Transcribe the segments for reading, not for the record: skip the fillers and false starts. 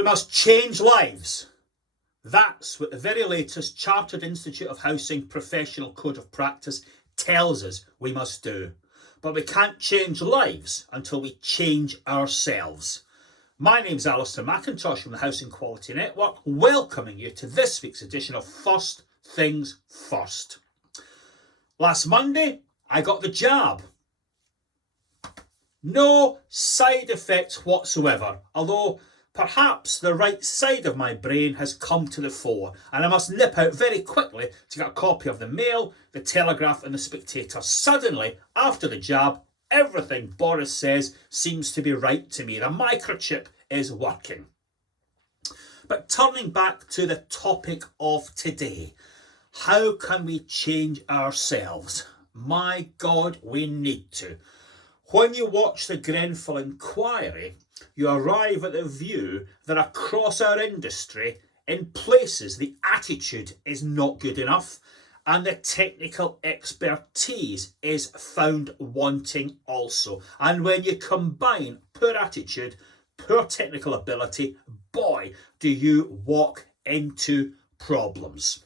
We must change lives. That's what the very latest Chartered Institute of Housing Professional Code of Practice tells us we must do. But we can't change lives until we change ourselves. My name's Alistair McIntosh from the Housing Quality Network, welcoming you to this week's edition of First Things First. Last Monday, I got the jab. No side effects whatsoever, although perhaps the right side of my brain has come to the fore, and I must nip out very quickly to get a copy of the Mail, the Telegraph and the Spectator. Suddenly, after the jab, everything Boris says seems to be right to me. The microchip is working. But turning back to the topic of today, how can we change ourselves? My God, we need to. When you watch the Grenfell inquiry, you arrive at the view that across our industry, in places the attitude is not good enough and the technical expertise is found wanting also. And when you combine poor attitude, poor technical ability, boy, do you walk into problems.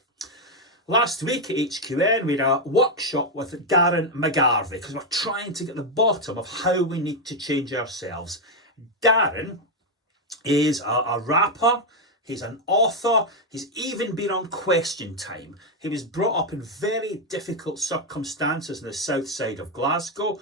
Last week at HQN, we had a workshop with Darren McGarvey because we're trying to get the bottom of how we need to change ourselves. Darren is a rapper, he's an author, he's even been on Question Time. He was brought up in very difficult circumstances in the south side of Glasgow.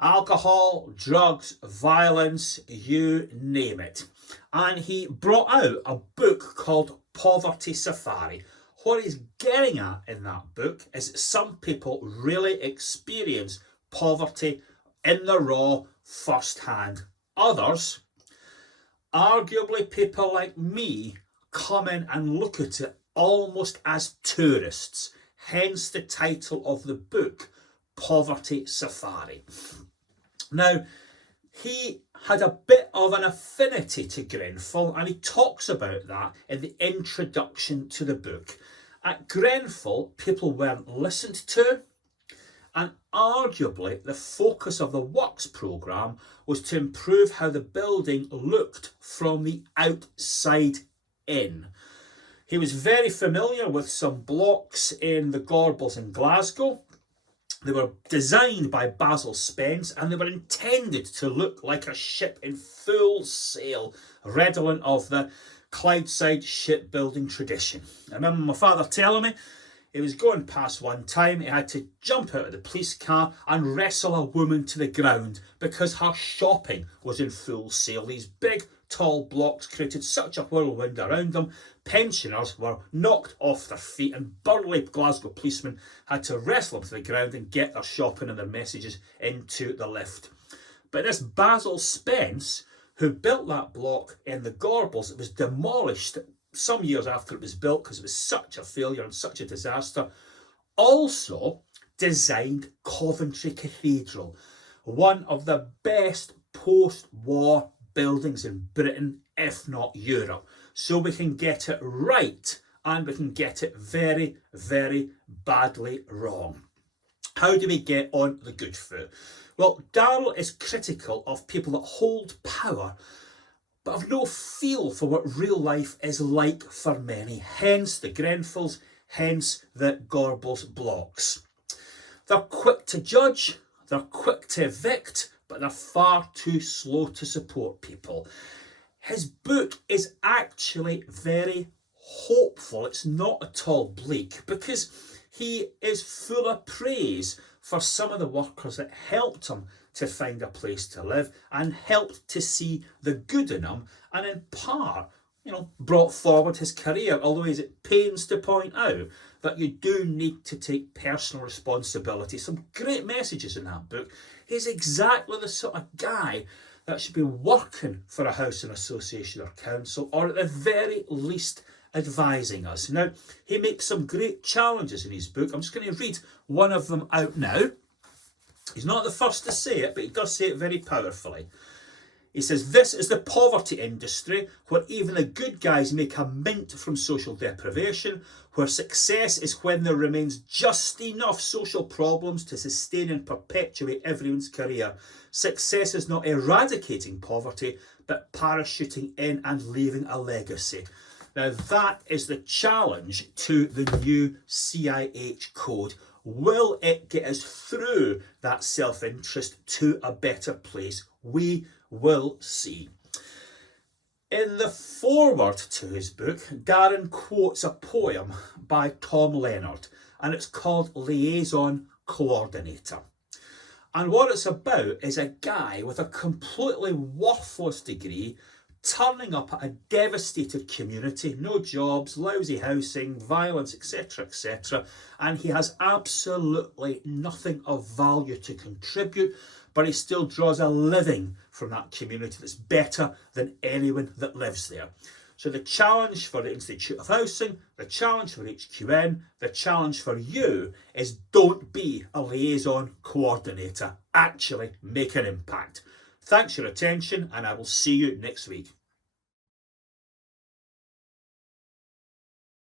Alcohol, drugs, violence, you name it. And he brought out a book called Poverty Safari. What he's getting at in that book is that some people really experience poverty in the raw firsthand. Others, arguably people like me, come in and look at it almost as tourists. Hence the title of the book, Poverty Safari. Now, he had a bit of an affinity to Grenfell, and he talks about that in the introduction to the book. At Grenfell, people weren't listened to, and arguably the focus of the works programme was to improve how the building looked from the outside in. He was very familiar with some blocks in the Gorbals in Glasgow. They were designed by Basil Spence and they were intended to look like a ship in full sail, redolent of the Clydeside shipbuilding tradition. I remember my father telling me he was going past one time, he had to jump out of the police car and wrestle a woman to the ground because her shopping was in full sail. These big, tall blocks created such a whirlwind around them. Pensioners were knocked off their feet and burly Glasgow policemen had to wrestle them to the ground and get their shopping and their messages into the lift. But this Basil Spence, who built that block in the Gorbals, it was demolished some years after it was built because it was such a failure and such a disaster, also designed Coventry Cathedral, one of the best post-war buildings in Britain, if not Europe. So we can get it right and we can get it very, very badly wrong. How do we get on the good foot? Well, Darrell is critical of people that hold power but have no feel for what real life is like for many. Hence the Grenfells, hence the Gorbals blocks. They're quick to judge, they're quick to evict, but they're far too slow to support people. His book is actually very hopeful. It's not at all bleak because he is full of praise for some of the workers that helped him to find a place to live and helped to see the good in him and in part, brought forward his career, although he's at pains to point out that you do need to take personal responsibility. Some great messages in that book. He's exactly the sort of guy that should be working for a housing association or council, or at the very least advising us. Now, he makes some great challenges in his book. I'm just going to read one of them out now. He's not the first to say it, but he does say it very powerfully. He says, "This is the poverty industry where even the good guys make a mint from social deprivation, where success is when there remains just enough social problems to sustain and perpetuate everyone's career. Success is not eradicating poverty, but parachuting in and leaving a legacy. Now that is the challenge to the new CIH code. Will it get us through that self-interest to a better place? We will see. In the foreword to his book, Darren quotes a poem by Tom Leonard, and it's called Liaison Coordinator. And what it's about is a guy with a completely worthless degree turning up at a devastated community, no jobs, lousy housing, violence, etc., and he has absolutely nothing of value to contribute, but he still draws a living from that community that's better than anyone that lives there. So the challenge for the Institute of Housing, the challenge for HQN, the challenge for you is don't be a liaison coordinator. Actually make an impact. Thanks for your attention, and I will see you next week.